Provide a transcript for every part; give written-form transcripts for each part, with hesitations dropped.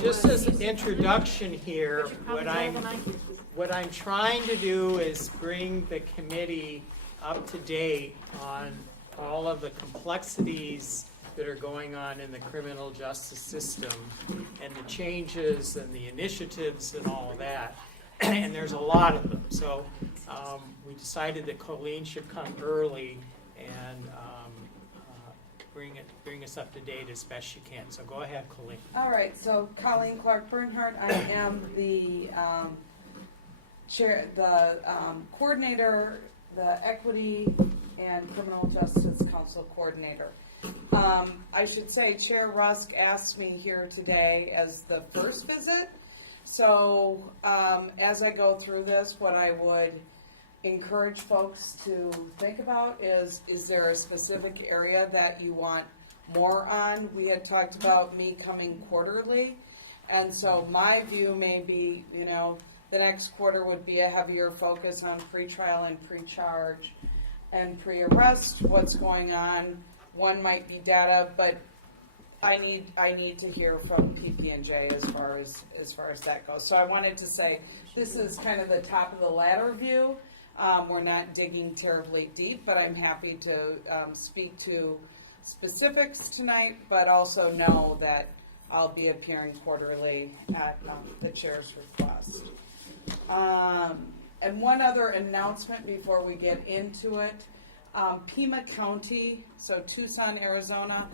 Just as an introduction here, what I'm trying to do is bring the committee up to date on all of the complexities that are going on in the criminal justice system and the changes and the initiatives and all of that. And there's a lot of them. So we decided that Colleen should come early and bring us up to date as best she can. So go ahead, Colleen. All right, so Colleen Clark-Bernhardt, I am the chair, the coordinator, the Equity and Criminal Justice Council coordinator. I should say Chair Rusk asked me here today as the first visit. So as I go through this, what I would encourage folks to think about is there a specific area that you want more on? We had talked about me coming quarterly, and so my view may be, you know, the next quarter would be a heavier focus on pretrial and pre-charge and pre-arrest, what's going on. One might be data, but I need to hear from PPJ as far as that goes. So I wanted to say this is kind of the top of the ladder view. We're not digging terribly deep, but I'm happy to speak to specifics tonight, but also know that I'll be appearing quarterly at the chair's request. And one other announcement before we get into it. Pima County, so Tucson, Arizona,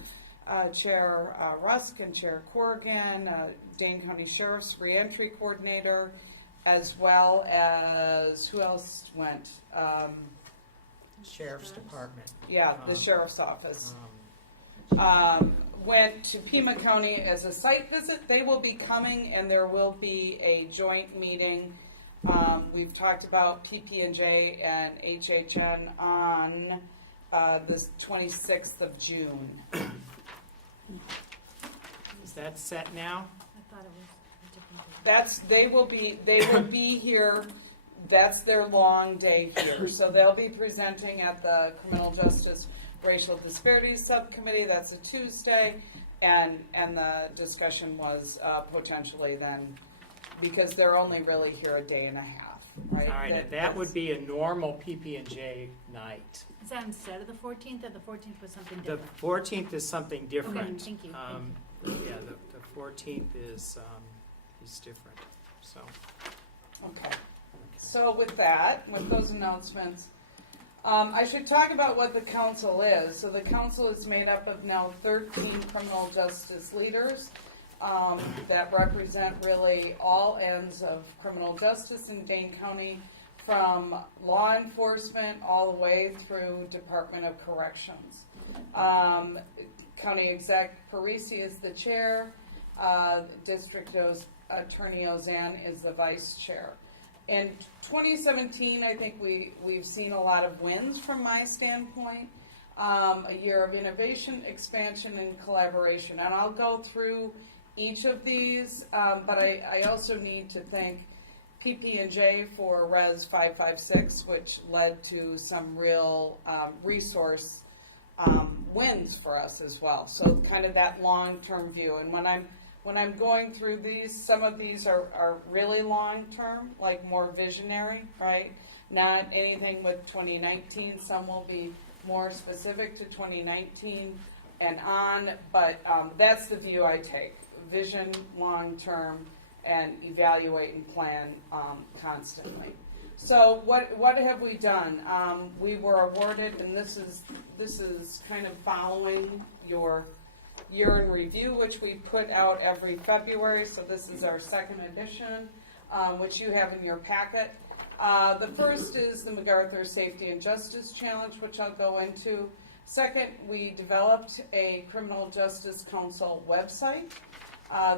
Chair Rusk and Chair Corrigan, Dane County Sheriff's Reentry Coordinator, as well as, who else went? Sheriff's Department. Yeah, the Sheriff's Office. Went to Pima County as a site visit. They will be coming, and there will be a joint meeting. We've talked about PPJ and HHN on the 26th of June. Is that set now? I thought it was a different day. They will be here. That's their long day here. So they'll be presenting at the Criminal Justice Racial Disparities Subcommittee. That's a Tuesday, and the discussion was potentially then, because they're only really here a day and a half, right? All right, that would be a normal PP&J night. Is that instead of the 14th, or the 14th was something The different? 14th is something different. Okay, thank you. Yeah, the 14th is different. So. Okay. So with that, with those announcements, I should talk about what the council is. So the council is made up of now 13 criminal justice leaders that represent really all ends of criminal justice in Dane County, from law enforcement all the way through Department of Corrections. County Exec Parisi is the chair. District Attorney Ozanne is the vice chair. In 2017, I think we've seen a lot of wins from my standpoint. A year of innovation, expansion, and collaboration. And I'll go through each of these, but I also need to thank PP&J for Res 556, which led to some real resource wins for us as well. So kind of that long-term view. And when I'm going through these, some of these are really long-term, like more visionary, right? Not anything with 2019. Some will be more specific to 2019 and on, but that's the view I take. Vision, long-term, and evaluate and plan constantly. So what have we done? We were awarded, and this is kind of following your year in review, which we put out every February. So this is our second edition, which you have in your packet. The first is the MacArthur Safety and Justice Challenge, which I'll go into. Second, we developed a Criminal Justice Council website.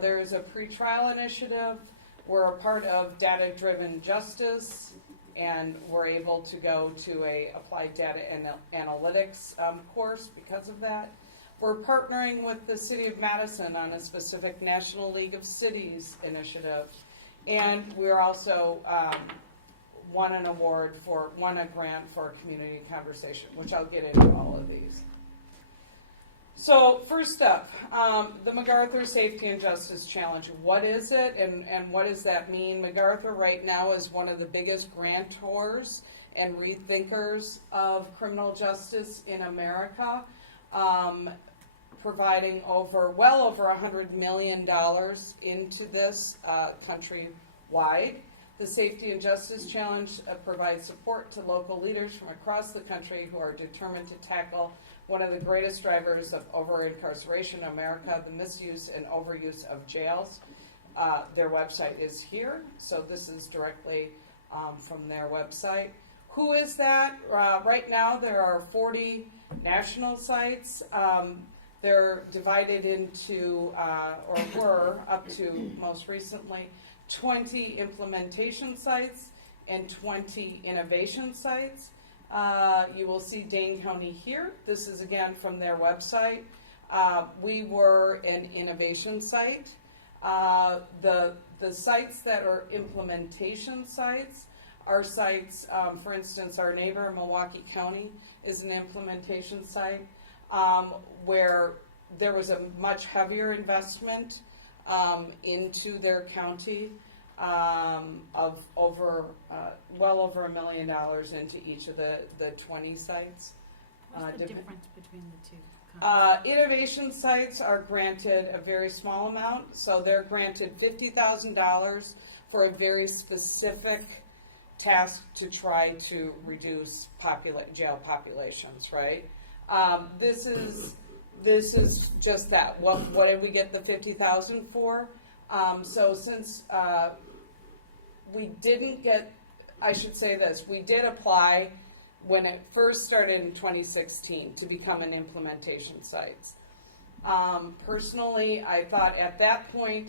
There is a pretrial initiative. We're a part of Data Driven Justice, and we're able to go to a Applied Data Analytics course because of that. We're partnering with the City of Madison on a specific National League of Cities initiative, and we're also won a grant for a community conversation, which I'll get into all of these. So first up, the MacArthur Safety and Justice Challenge. What is it and what does that mean? MacArthur right now is one of the biggest grantors and rethinkers of criminal justice in America, providing well over $100 million into this countrywide. The Safety and Justice Challenge provides support to local leaders from across the country who are determined to tackle one of the greatest drivers of over-incarceration in America, the misuse and overuse of jails. Their website is here, so this is directly from their website. Who is that? Right now there are 40 national sites. They're divided into, or were up to most recently, 20 implementation sites and 20 innovation sites. You will see Dane County here. This is again from their website. We were an innovation site. The sites that are implementation sites are sites, for instance, our neighbor Milwaukee County is an implementation site where there was a much heavier investment into their county of well over $1 million into each of the 20 sites. What's the difference between the two concepts? Innovation sites are granted a very small amount, so they're granted $50,000 for a very specific task to try to reduce jail populations, right? This is just that. What did we get the $50,000 for? So since we didn't get, I should say this, we did apply when it first started in 2016 to become an implementation site. Personally, I thought at that point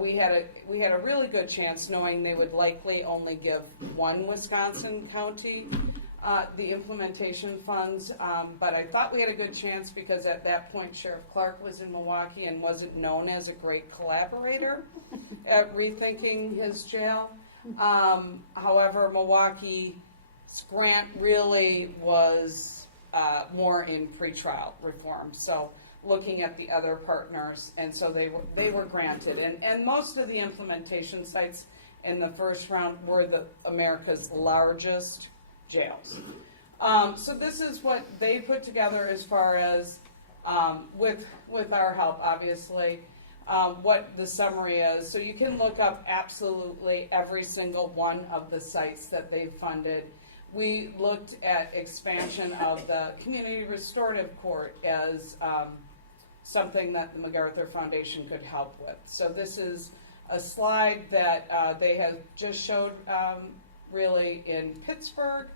we had a really good chance, knowing they would likely only give one Wisconsin county the implementation funds, but I thought we had a good chance because at that point Sheriff Clark was in Milwaukee and wasn't known as a great collaborator at rethinking his jail. However, Milwaukee's grant really was more in pretrial reform, so looking at the other partners, and so they were granted, and most of the implementation sites in the first round were America's largest jails. So this is what they put together as far as, with our help, obviously, what the summary is. So you can look up absolutely every single one of the sites that they've funded. We looked at expansion of the Community Restorative Court as something that the MacArthur Foundation could help with. So this is a slide that they have just showed really in Pittsburgh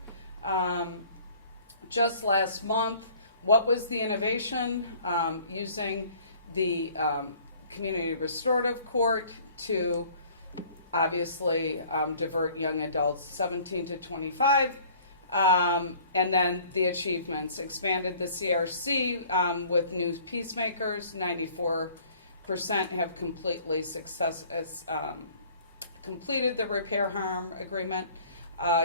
just last month. What was the innovation? Using the Community Restorative Court to obviously divert young adults 17 to 25. And then the achievements, expanded the CRC with new peacemakers. 94% have completed the repair harm agreement.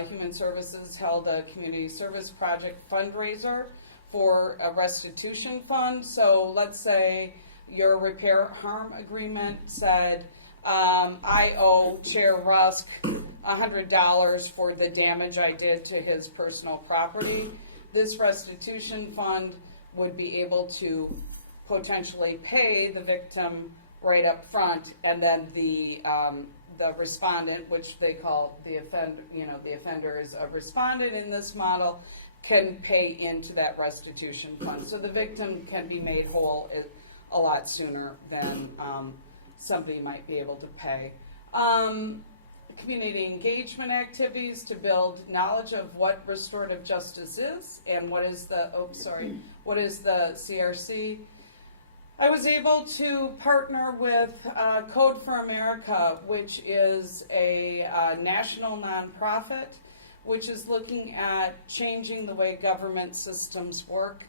Human Services held a community service project fundraiser for a restitution fund. So let's say your repair harm agreement said, I owe Chair Rusk $100 for the damage I did to his personal property. This restitution fund would be able to potentially pay the victim right up front, and then the respondent, which they call the offender is a respondent in this model, can pay into that restitution fund. So the victim can be made whole a lot sooner than somebody might be able to pay. Community engagement activities to build knowledge of what restorative justice is and what is the CRC. I was able to partner with Code for America, which is a national nonprofit which is looking at changing the way government systems work.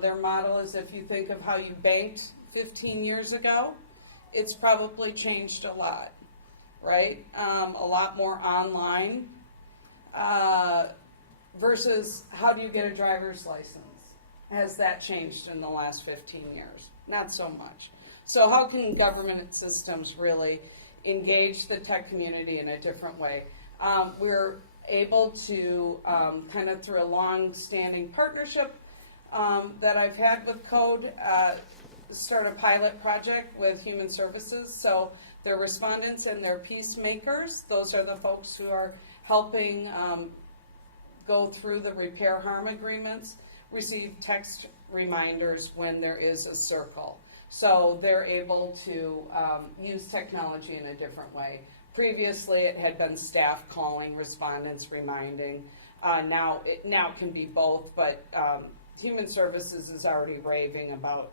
Their model is, if you think of how you banked 15 years ago, it's probably changed a lot, right? A lot more online versus how do you get a driver's license? Has that changed in the last 15 years? Not so much. So how can government systems really engage the tech community in a different way? We're able to kind of through a long-standing partnership that I've had with Code, start a pilot project with Human Services. So their respondents and their peacemakers, those are the folks who are helping go through the repair harm agreements, receive text reminders when there is a circle. So they're able to use technology in a different way. Previously, it had been staff calling, respondents reminding. Now it can be both, but Human Services is already raving about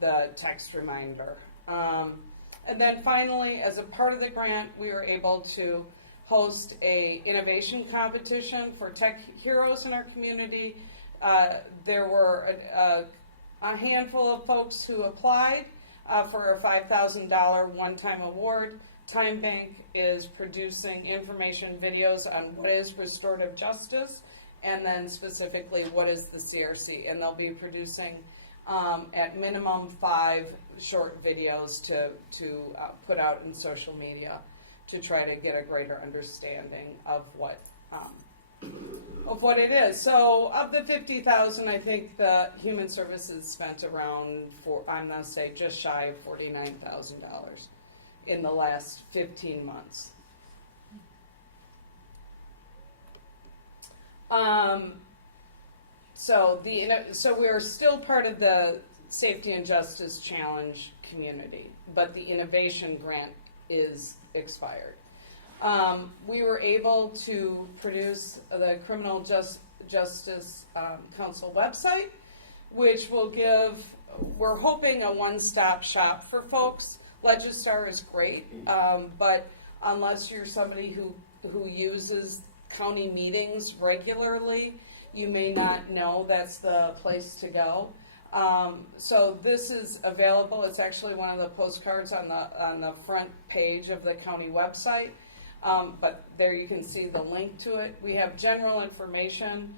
the text reminder. And then finally, as a part of the grant, we were able to host a innovation competition for tech heroes in our community. There were a handful of folks who applied for a $5,000 one-time award. Time Bank is producing information videos on what is restorative justice, and then specifically what is the CRC. And they'll be producing at minimum 5 short videos to put out in social media to try to get a greater understanding of what it is. So of the $50,000, I think the Human Services spent around, I'm going to say just shy of $49,000 in the last 15 months. So we're still part of the Safety and Justice Challenge community, but the innovation grant is expired. We were able to produce the Criminal Justice Council website, which will give, we're hoping, a one-stop shop for folks. Legistar is great, but unless you're somebody who uses county meetings regularly, you may not know that's the place to go. So this is available. It's actually one of the postcards on the front page of the county website. But there you can see the link to it. We have general information,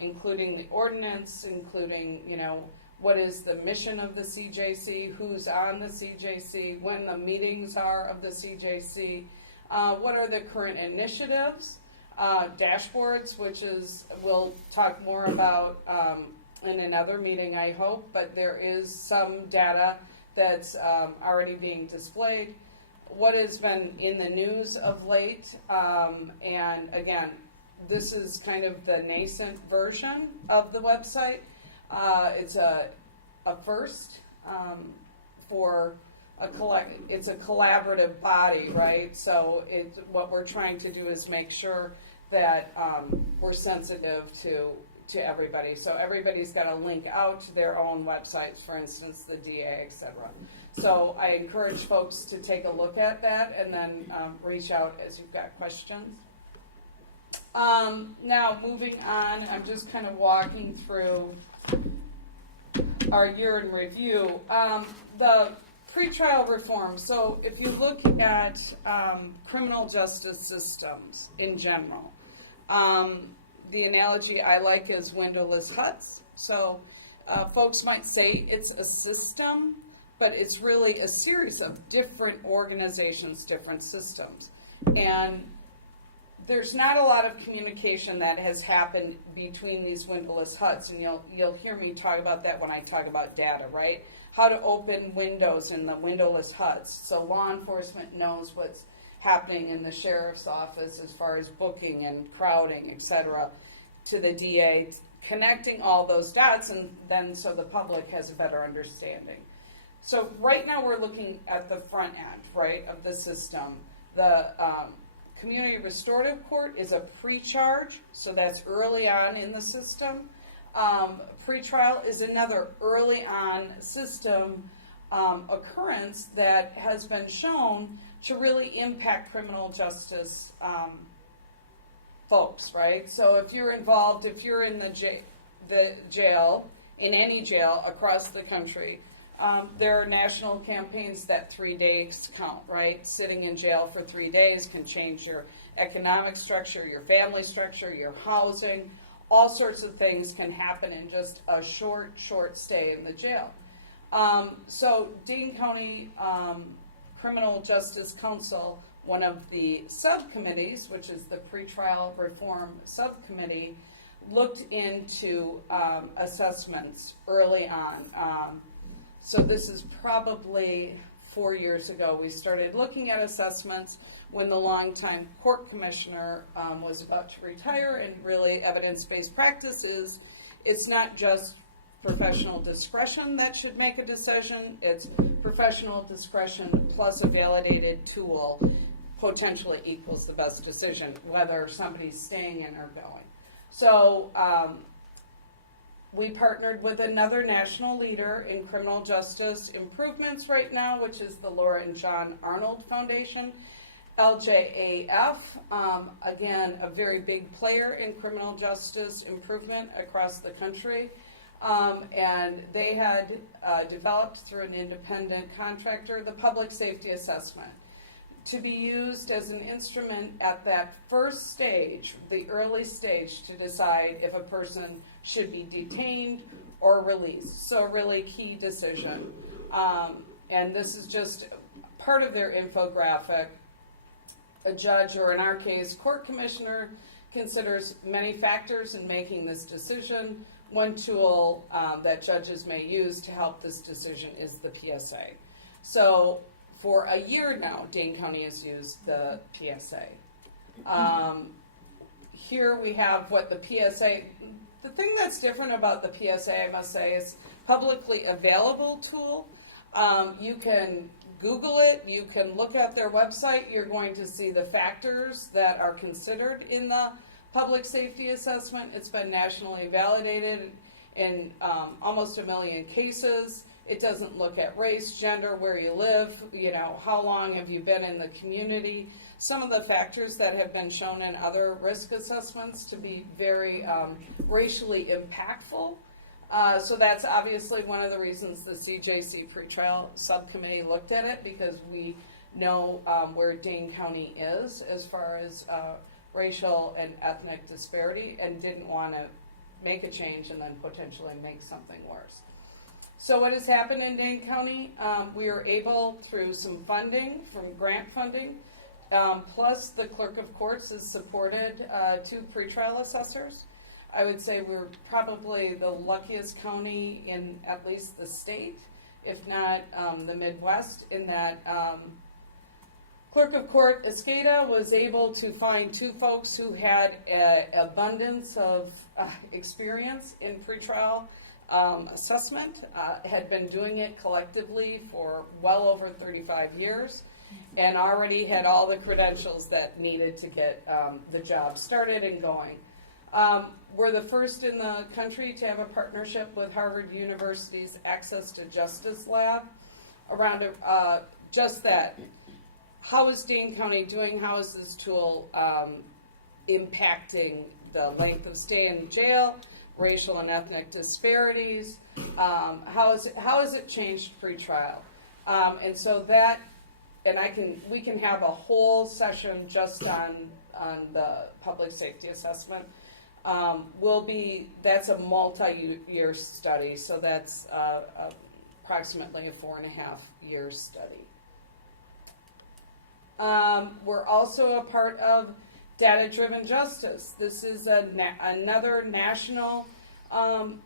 including the ordinance, including, what is the mission of the CJC, who's on the CJC, when the meetings are of the CJC, what are the current initiatives, dashboards, which we'll talk more about in another meeting, I hope, but there is some data that's already being displayed. What has been in the news of late, and again, this is kind of the nascent version of the website. It's a first for it's a collaborative body, right? So what we're trying to do is make sure that we're sensitive to everybody. So everybody's got to link out to their own websites, for instance, the DA, et cetera. So I encourage folks to take a look at that and then reach out as you've got questions. Now, moving on, I'm just kind of walking through our year in review. The pretrial reform. So if you look at criminal justice systems in general, the analogy I like is windowless huts. So folks might say it's a system, but it's really a series of different organizations, different systems. And there's not a lot of communication that has happened between these windowless huts, and you'll hear me talk about that when I talk about data, right? How to open windows in the windowless huts so law enforcement knows what's happening in the sheriff's office as far as booking and crowding, et cetera, to the DA, connecting all those dots, and then so the public has a better understanding. So right now we're looking at the front end, right, of the system. The Community Restorative Court is a pre-charge, so that's early on in the system. Pre-trial is another early on system occurrence that has been shown to really impact criminal justice folks, right? So if you're involved, if you're in the jail, in any jail across the country, there are national campaigns that 3 days count, right? Sitting in jail for 3 days can change your economic structure, your family structure, your housing, all sorts of things can happen in just a short stay in the jail. So Dane County Criminal Justice Council, one of the subcommittees, which is the pretrial reform subcommittee, looked into assessments early on. So this is probably 4 years ago. We started looking at assessments when the longtime court commissioner was about to retire, and really evidence-based practices, it's not just professional discretion that should make a decision, it's professional discretion plus a validated tool potentially equals the best decision, whether somebody's staying in or going. So we partnered with another national leader in criminal justice improvements right now, which is the Laura and John Arnold Foundation, LJAF, again, a very big player in criminal justice improvement across the country. And they had developed through an independent contractor the public safety assessment to be used as an instrument at that first stage, the early stage, to decide if a person should be detained or released. So a really key decision. And this is just part of their infographic. A judge, or in our case, court commissioner, considers many factors in making this decision. One tool that judges may use to help this decision is the PSA. So for a year now, Dane County has used the PSA. Here we have what the PSA, the thing that's different about the PSA, I must say, is publicly available tool. You can Google it, you can look at their website, you're going to see the factors that are considered in the public safety assessment. It's been nationally validated in almost 1 million cases. It doesn't look at race, gender, where you live, how long have you been in the community. Some of the factors that have been shown in other risk assessments to be very racially impactful. So that's obviously one of the reasons the CJC pretrial subcommittee looked at it, because we know where Dane County is as far as racial and ethnic disparity, and didn't want to make a change and then potentially make something worse. So what has happened in Dane County? We are able, through some funding, from grant funding, plus the clerk of courts has supported 2 pretrial assessors. I would say we're probably the luckiest county in at least the state, if not the Midwest, in that clerk of court Escada was able to find 2 folks who had an abundance of experience in pretrial assessment, had been doing it collectively for well over 35 years, and already had all the credentials that needed to get the job started and going. We're the first in the country to have a partnership with Harvard University's Access to Justice Lab around just that. How is Dane County doing? How is this tool impacting the length of stay in jail, racial and ethnic disparities? How has it changed pretrial? And so that, and we can have a whole session just on the public safety assessment. That's a multi-year study, so that's approximately a 4.5-year study. We're also a part of Data-Driven Justice. This is another national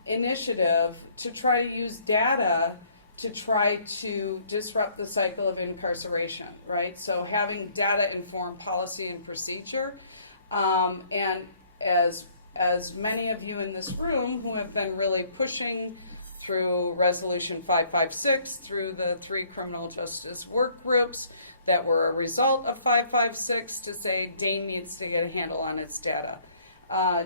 initiative to try to use data to try to disrupt the cycle of incarceration, right? So having data-informed policy and procedure, and as many of you in this room who have been really pushing through Resolution 556, through the 3 criminal justice work groups that were a result of 556, to say Dane needs to get a handle on its data.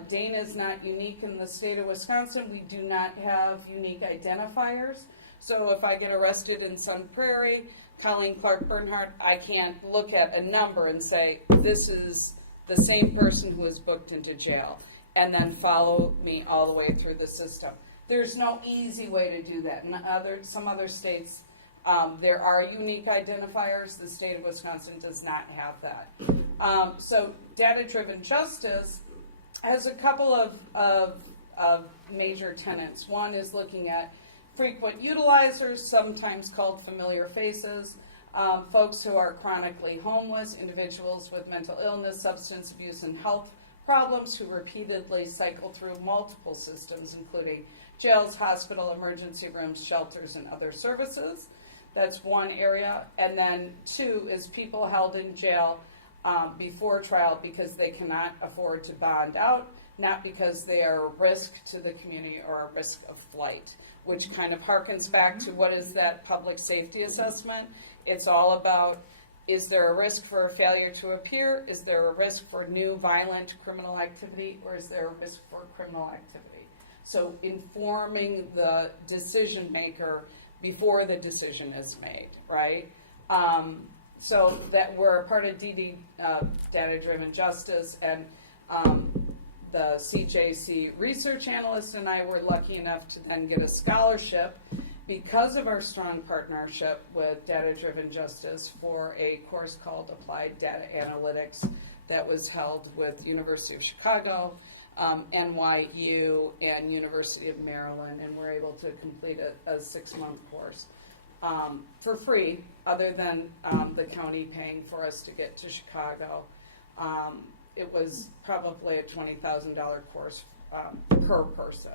Dane is not unique in the state of Wisconsin. We do not have unique identifiers. So if I get arrested in Sun Prairie, Colleen Clark Bernhardt, I can't look at a number and say, this is the same person who was booked into jail, and then follow me all the way through the system. There's no easy way to do that. In some other states, there are unique identifiers. The state of Wisconsin does not have that. So data-driven justice has a couple of major tenets. One is looking at frequent utilizers, sometimes called familiar faces, folks who are chronically homeless, individuals with mental illness, substance abuse, and health problems who repeatedly cycle through multiple systems, including jails, hospital, emergency rooms, shelters, and other services. That's one area. And then two is people held in jail before trial because they cannot afford to bond out, not because they are a risk to the community or a risk of flight, which kind of harkens back to what is that public safety assessment. It's all about, is there a risk for a failure to appear? Is there a risk for new violent criminal activity? Or is there a risk for criminal activity? So informing the decision maker before the decision is made, right? So that we're a part of DD, Data-Driven Justice, and the CJC research analyst and I were lucky enough to then get a scholarship because of our strong partnership with Data-Driven Justice for a course called Applied Data Analytics that was held with University of Chicago, NYU, and University of Maryland, and we're able to complete a 6-month course for free, other than the county paying for us to get to Chicago. It was probably a $20,000 course per person.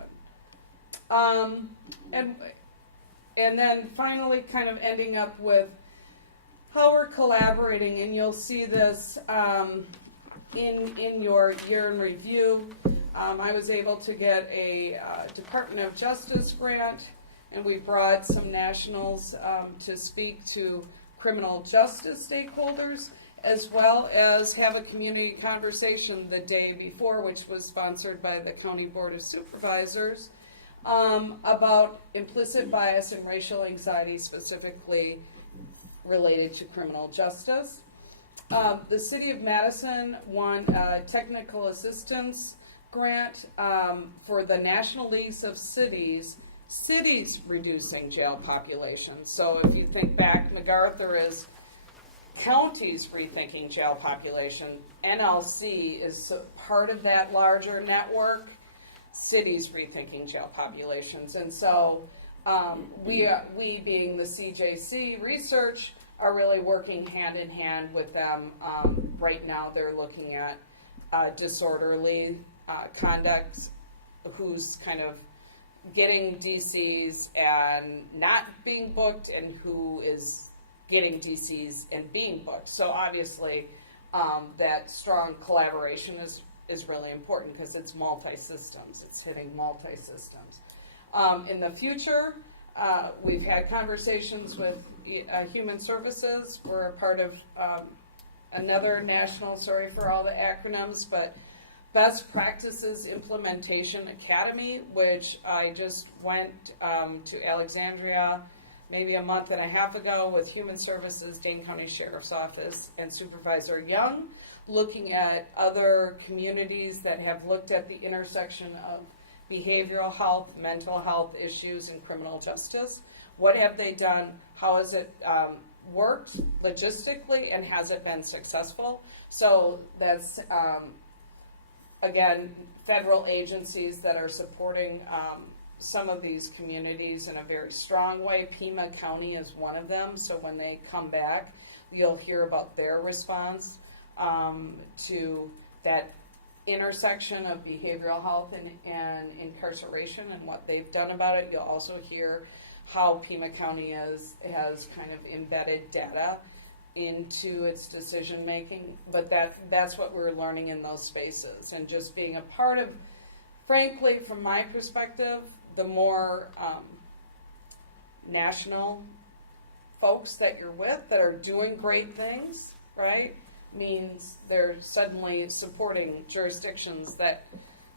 And then finally kind of ending up with how we're collaborating, and you'll see this in your year in review. I was able to get a Department of Justice grant, and we brought some nationals to speak to criminal justice stakeholders, as well as have a community conversation the day before, which was sponsored by the County Board of Supervisors, about implicit bias and racial anxiety, specifically related to criminal justice. The City of Madison won a technical assistance grant for the National Leagues of Cities reducing jail populations. So if you think back, MacArthur is counties rethinking jail population. NLC is part of that larger network, cities rethinking jail populations. And so we being the CJC research are really working hand in hand with them. Right now they're looking at disorderly conduct, who's kind of getting DCs and not being booked, and who is getting DCs and being booked. So obviously that strong collaboration is really important because it's multi-systems. It's hitting multi-systems. In the future, we've had conversations with Human Services. We're a part of another national, sorry for all the acronyms, but Best Practices Implementation Academy, which I just went to Alexandria maybe a month and a half ago with Human Services, Dane County Sheriff's Office, and Supervisor Young, looking at other communities that have looked at the intersection of behavioral health, mental health issues, and criminal justice. What have they done? How has it worked logistically, and has it been successful? So that's, again, federal agencies that are supporting some of these communities in a very strong way. Pima County is one of them, so when they come back, you'll hear about their response to that intersection of behavioral health and incarceration and what they've done about it. You'll also hear how Pima County has kind of embedded data into its decision making, but that's what we're learning in those spaces, and just being a part of, frankly, from my perspective, the more national folks that you're with that are doing great things, right, means they're suddenly supporting jurisdictions that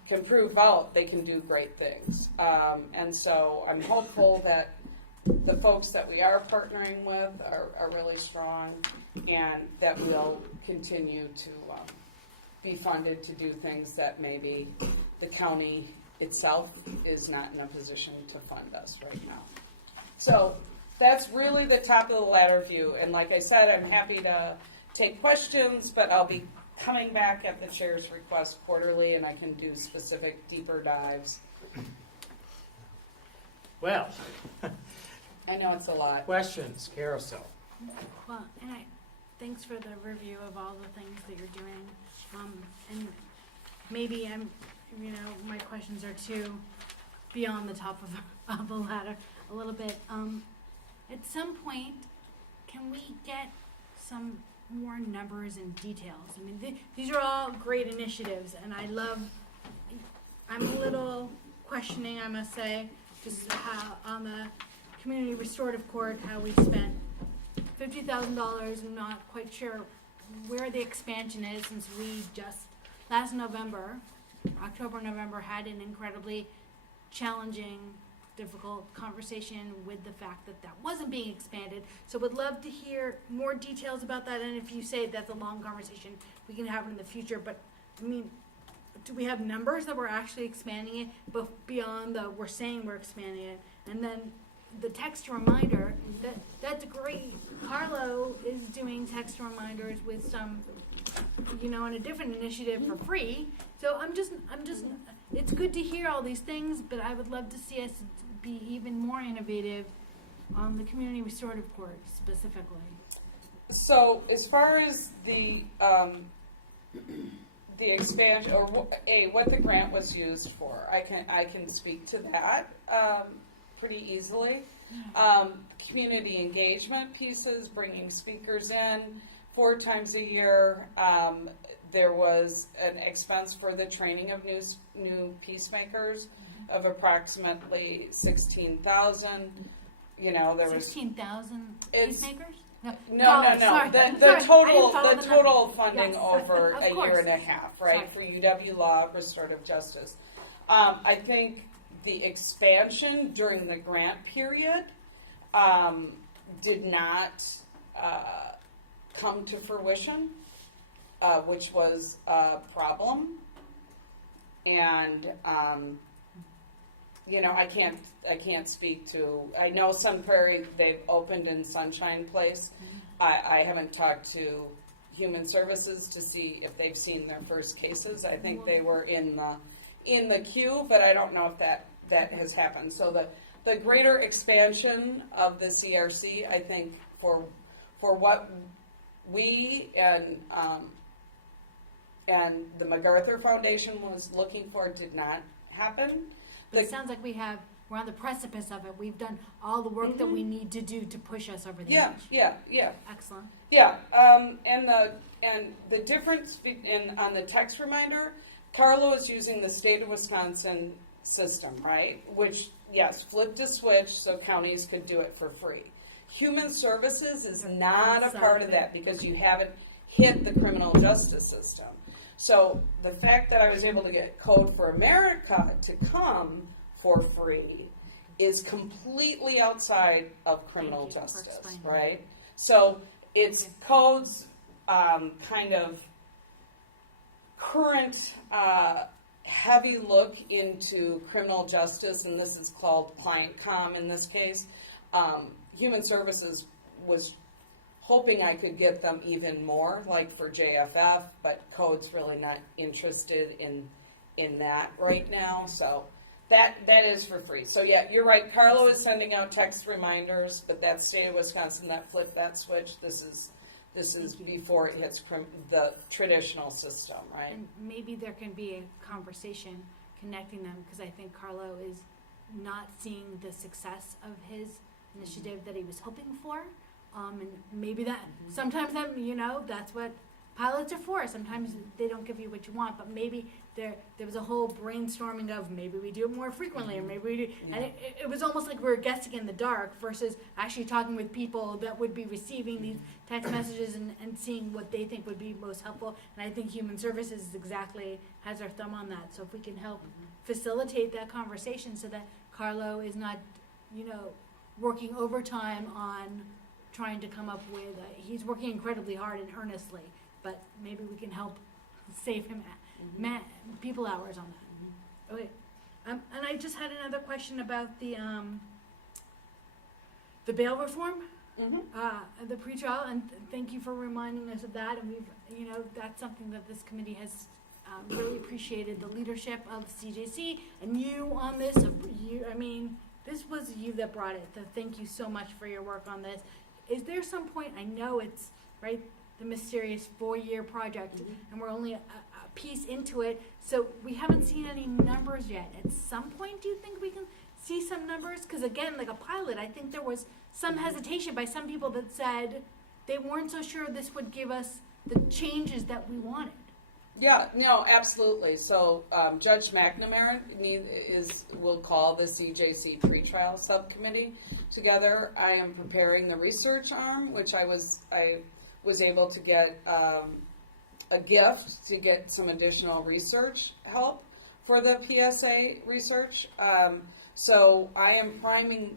can prove out they can do great things. And so I'm hopeful that the folks that we are partnering with are really strong, and that we'll continue to be funded to do things that maybe the county itself is not in a position to fund us right now. So that's really the top of the ladder view. And like I said, I'm happy to take questions, but I'll be coming back at the chair's request quarterly, and I can do specific deeper dives. Well, I know it's a lot. questions, carousel. Well, and thanks for the review of all the things that you're doing. And maybe my questions are too beyond the top of the ladder a little bit. At some point, can we get some more numbers and details? I mean, these are all great initiatives, and I'm a little questioning, I must say, just how on the Community Restorative Court, how we spent $50,000. I'm not quite sure where the expansion is, since we just last November, October, November, had an incredibly challenging, difficult conversation with the fact that wasn't being expanded. So would love to hear more details about that, and if you say that's a long conversation, we can have it in the future. But I mean, do we have numbers that we're actually expanding it, but beyond we're saying we're expanding it? And then the text reminder, that's great. Carlo is doing text reminders with some, on a different initiative for free. So I'm just, it's good to hear all these things, but I would love to see us be even more innovative on the Community Restorative Court specifically. So as far as the expansion, or what the grant was used for, I can speak to that pretty easily. Community engagement pieces, bringing speakers in 4 times a year. There was an expense for the training of new peacemakers of approximately $16,000. There was 16,000 It's- peacemakers? No. Sorry. The Sorry, I total didn't follow the the total number. funding Yes, over of a course. year and a half, right, for UW Law, Restorative Justice. I think the expansion during the grant period did not come to fruition, which was a problem. And I can't speak to. I know Sun Prairie, they've opened in Sunshine Place. I haven't talked to Human Services to see if they've seen their first cases. I think they were in the queue, but I don't know if that has happened. So the greater expansion of the CRC, I think, for what we and the MacArthur Foundation was looking for, did not happen. But it sounds like we're on the precipice of it. We've done all the work that we need to do to push us over the edge. Yeah. Excellent. Yeah, and the difference on the text reminder, Carlo is using the state of Wisconsin system, right? Which, yes, flipped a switch so counties could do it for free. Human Services is not a part of that because you haven't hit the criminal justice system. So the fact that I was able to get Code for America to come for free is completely outside of criminal Thank you for justice, explaining. right? So it's Code's kind of current heavy look into criminal justice, and this is called Client Com in this case. Human Services was hoping I could get them even more, like for JFF, but Code's really not interested in that right now. So that is for free. So yeah, you're right. Carlo is sending out text reminders, but that's state of Wisconsin that flipped that switch. This is before it hits the traditional system, right? And maybe there can be a conversation connecting them, because I think Carlo is not seeing the success of his initiative that he was hoping for. And maybe that, sometimes that's what pilots are for. Sometimes they don't give you what you want, but maybe there was a whole brainstorming of maybe we do it more frequently, or maybe we do, and it was almost like we were guessing in the dark versus actually talking with people that would be receiving these text messages and seeing what they think would be most helpful. And I think Human Services has their thumb on that. So if we can help facilitate that conversation so that Carlo is not, working overtime on trying to come up with, he's working incredibly hard and earnestly, but maybe we can help save him people hours on that. Okay, and I just had another question about the bail reform. Mhm. the pretrial, and thank you for reminding us of that. And that's something that this committee has really appreciated the leadership of CJC and you on this. This was you that brought it. So thank you so much for your work on this. Is there some point? I know it's right, the mysterious 4-year project, and we're only a piece into it, so we haven't seen any numbers yet. At some point, do you think we can see some numbers? Because again, like a pilot, I think there was some hesitation by some people that said they weren't so sure this would give us the changes that we wanted. Yeah, no, absolutely. So Judge McNamara will call the CJC pretrial subcommittee together. I am preparing the research arm, which I was able to get a gift to get some additional research help for the PSA research. So I am priming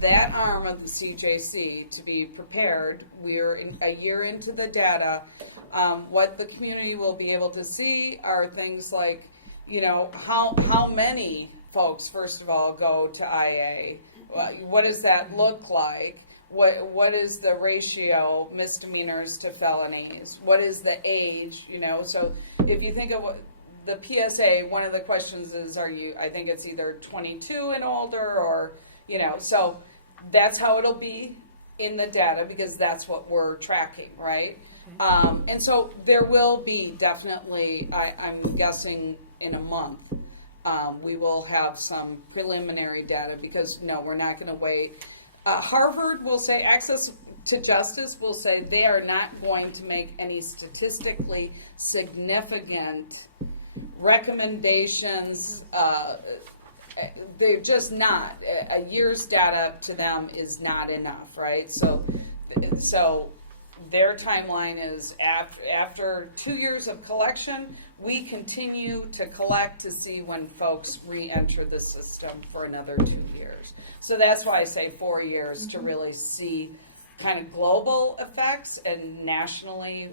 that arm of the CJC to be prepared. We're a year into the data. What the community will be able to see are things like, how many folks, first of all, go to IA? What does that look like? What is the ratio misdemeanors to felonies? What is the age? So if you think of the PSA, one of the questions is, I think it's either 22 and older or, so that's how it'll be in the data because that's what we're tracking, right? And so there will be definitely, I'm guessing in a month, we will have some preliminary data because no, we're not going to wait. Harvard will say, Access to Justice will say they are not going to make any statistically significant recommendations. They're just not. A year's data to them is not enough, right? So their timeline is after 2 years of collection, we continue to collect to see when folks re-enter the system for another 2 years. So that's why I say 4 years to really see kind of global effects and nationally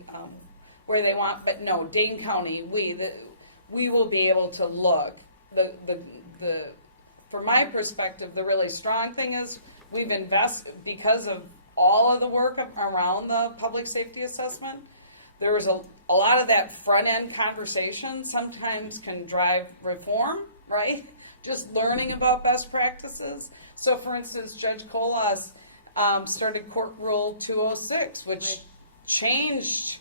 where they want. But no, Dane County, we will be able to look. From my perspective, the really strong thing is we've invested because of all of the work around the public safety assessment. There was a lot of that front end conversation sometimes can drive reform, right? Just learning about best practices. So for instance, Judge Colas started Court Rule 206, which changed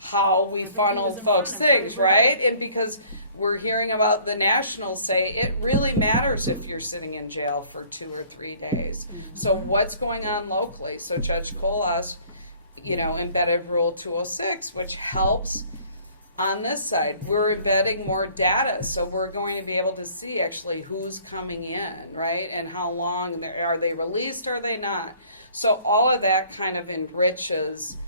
how we funnel folks things, right? And because we're hearing about the nationals say it really matters if you're sitting in jail for 2 or 3 days. So what's going on locally? So Judge Colas, embedded Rule 206, which helps on this side. We're embedding more data, so we're going to be able to see actually who's coming in, right? And how long, are they released, are they not? So all of that kind of enriches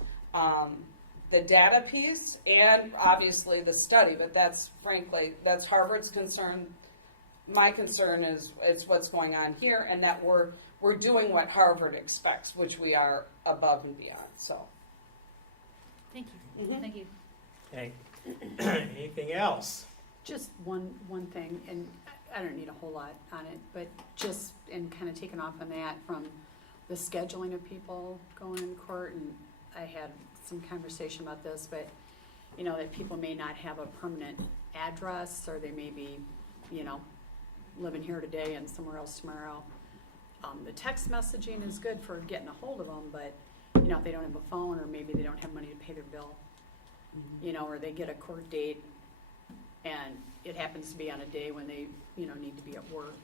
the data piece and obviously the study, but that's Harvard's concern. My concern is what's going on here and that we're doing what Harvard expects, which we are above and beyond. So thank you. Thank you. Okay. Anything else? Just one thing, and I don't need a whole lot on it, but just and kind of taking off on that from the scheduling of people going in court, and I had some conversation about this, but that people may not have a permanent address, or they may be, living here today and somewhere else tomorrow. The text messaging is good for getting a hold of them, but if they don't have a phone, or maybe they don't have money to pay their bill, or they get a court date and it happens to be on a day when they need to be at work.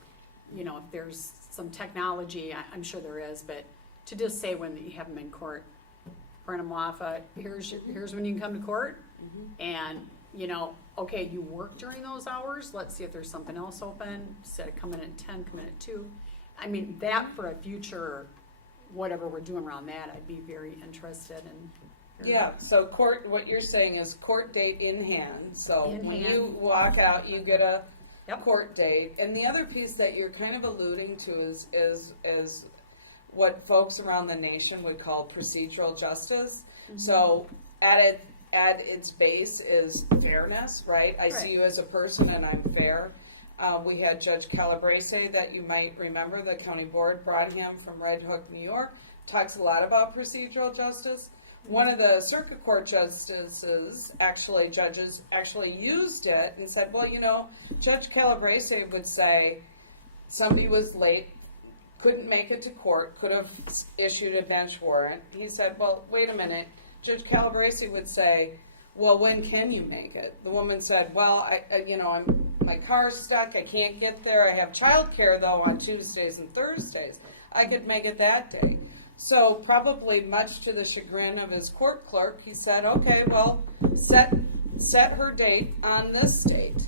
If there's some technology, I'm sure there is, but to just say when you have them in court, print them off, here's when you can come to court, and okay, you work during those hours, let's see if there's something else open, instead of coming at 10, come in at 2. I mean, that for a future, whatever we're doing around that, I'd be very interested in. Yeah, so what you're saying is court date in hand. So when hand. you walk out, you get a court date. And the other piece that you're kind of alluding to is what folks around the nation would call procedural justice. So at its base is fairness, right? I see you as a person and I'm fair. We had Judge Calabrese that you might remember, the county board brought him from Red Hook, New York. talks a lot about procedural justice. One of the circuit court judges actually used it and said, well, you know, Judge Calabrese would say somebody was late, couldn't make it to court, could have issued a bench warrant. He said, well, wait a minute. Judge Calabrese would say, well, when can you make it? The woman said, well, my car's stuck, I can't get there. I have childcare, though, on Tuesdays and Thursdays. I could make it that day. So probably much to the chagrin of his court clerk, he said, okay, well, set her date on this date.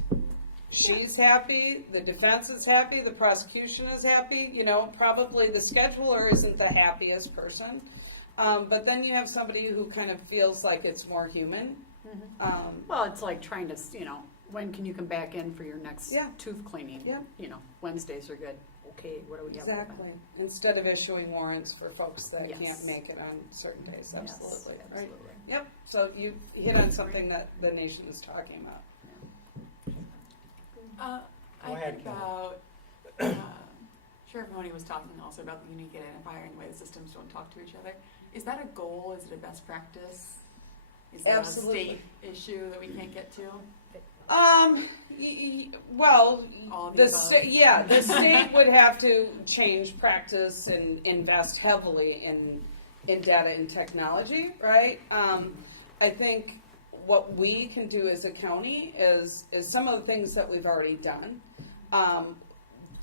She's happy, the defense is happy, the prosecution is happy. You know, probably the scheduler isn't the happiest person. But then you have somebody who kind of feels like it's more human. Well, it's like trying to, when can you come back in for your next Yeah. tooth cleaning? Yeah. Wednesdays are good. Okay, what do we have? Exactly. Instead of issuing warrants for folks that Yes. can't make it on certain days. Yes, Absolutely. Right. absolutely. Yep. So you hit on something that the nation is talking about. I Go ahead, think Kim. about, Sheriff Mahoney was talking also about the unique identifier and the way the systems don't talk to each other. Is that a goal? Is it a best practice? Is that Absolutely. a state issue that we can't get to? Well, All of the the above. the state would have to change practice and invest heavily in data and technology, right? I think what we can do as a county is some of the things that we've already done.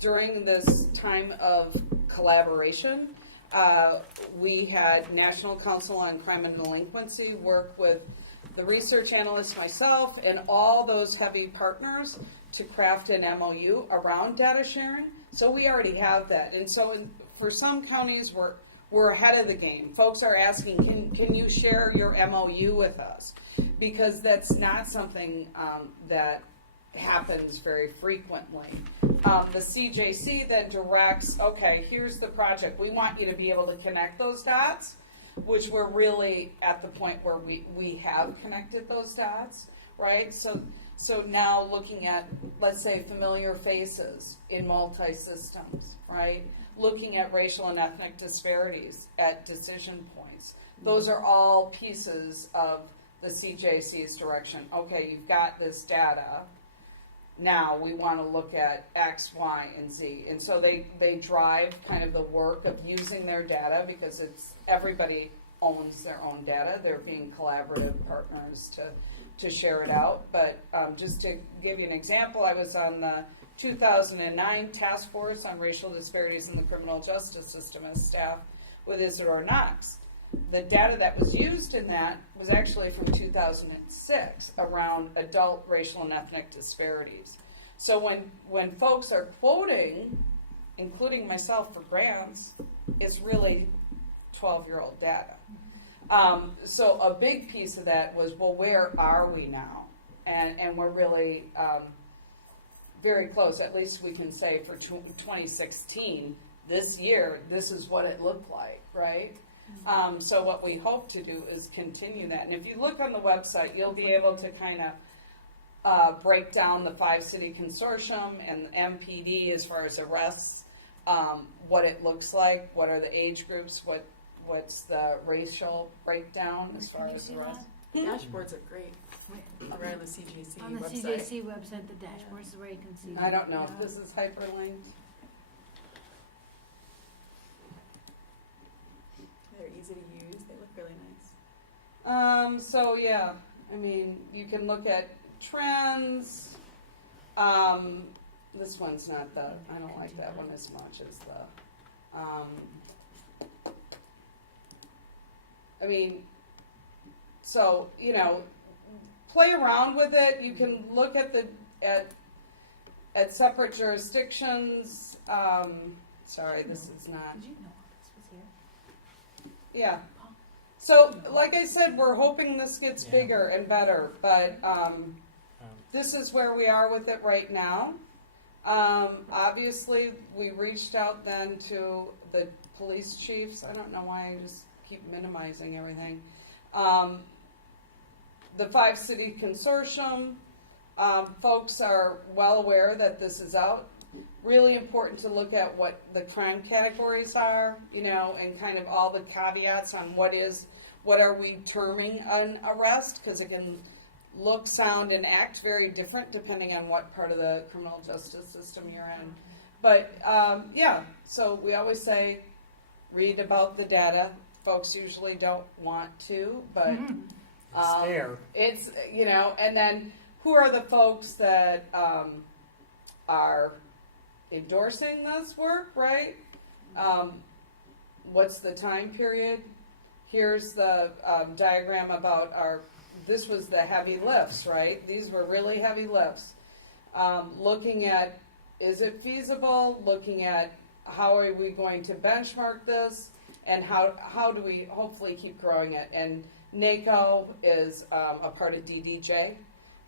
During this time of collaboration, we had National Council on Crime and Delinquency work with the research analyst, myself, and all those heavy partners to craft an MOU around data sharing. So we already have that. And so for some counties, we're ahead of the game. Folks are asking, can you share your MOU with us? Because that's not something that happens very frequently. The CJC then directs, okay, here's the project. We want you to be able to connect those dots, which we're really at the point where we have connected those dots, right? So now looking at, let's say, familiar faces in multi-systems, right? Looking at racial and ethnic disparities at decision points. Those are all pieces of the CJC's direction. Okay, you've got this data. Now we want to look at X, Y, and Z. And so they drive kind of the work of using their data because everybody owns their own data. They're being collaborative partners to share it out. But just to give you an example, I was on the 2009 Task Force on Racial Disparities in the Criminal Justice System as staff with Isidore Knox. The data that was used in that was actually from 2006 around adult racial and ethnic disparities. So when folks are quoting, including myself for grants, it's really 12-year-old data. So a big piece of that was, well, where are we now? And we're really very close. At least we can say for 2016, this year, this is what it looked like, right? So what we hope to do is continue that. And if you look on the website, you'll be able to kind of break down the 5-city consortium and MPD as far as arrests, what it looks like, what are the age groups, what's the racial breakdown as far Can you as see arrests. The dashboards are great. Right on the CJC On the website. CJC website, the dashboard is where you can see. I don't know Yeah. if this is hyperlinked. They're easy to use. They look really nice. So yeah, I mean, you can look at trends. This one's not I don't like that one as much as the, I mean, so, play around with it. You can look at at separate jurisdictions. Sorry, this is not. Did you know this was here? Yeah. So, like I said, we're hoping this gets Yeah. bigger and better, but this is where we are with it right now. Obviously, we reached out then to the police chiefs. I don't know why I just keep minimizing everything. The 5-city consortium, folks are well aware that this is out. really important to look at what the crime categories are, you know, and kind of all the caveats on what are we terming an arrest, because it can look, sound, and act very different depending on what part of the criminal justice system you're in. But, yeah, so we always say, read about the data. Folks usually don't want to, but It's there. it's, you know, and then who are the folks that are endorsing this work, right? What's the time period? Here's the diagram about this was the heavy lifts, right? These were really heavy lifts. Looking at, is it feasible? Looking at how are we going to benchmark this? And how do we hopefully keep growing it? And NACO is a part of DDJ,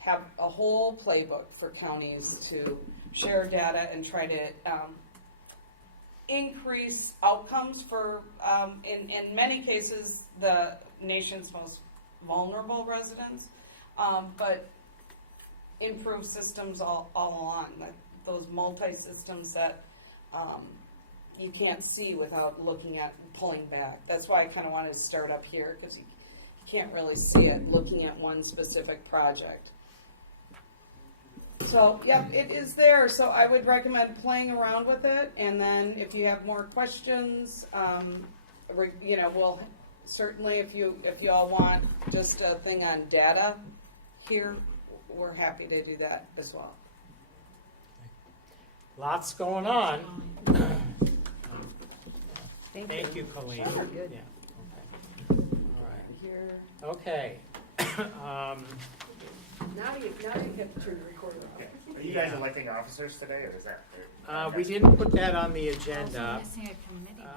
have a whole playbook for counties to share data and try to increase outcomes for, in many cases, the nation's most vulnerable residents, but improve systems all along, those multi-systems that you can't see without looking at pulling back. That's why I kind of wanted to start up here, because you can't really see it looking at one specific project. So, yep, it is there. So I would recommend playing around with it, and then if you have more questions, you know, we'll certainly, if you all want just a thing on data here, we're happy to do that as well. Lots going on. Thank you. Thank you, Colleen. Those are good. Yeah, okay. All right. Okay. Now you have to turn the recorder off. Are you guys electing officers today, or is that? We didn't put that on the Also agenda. missing a committee.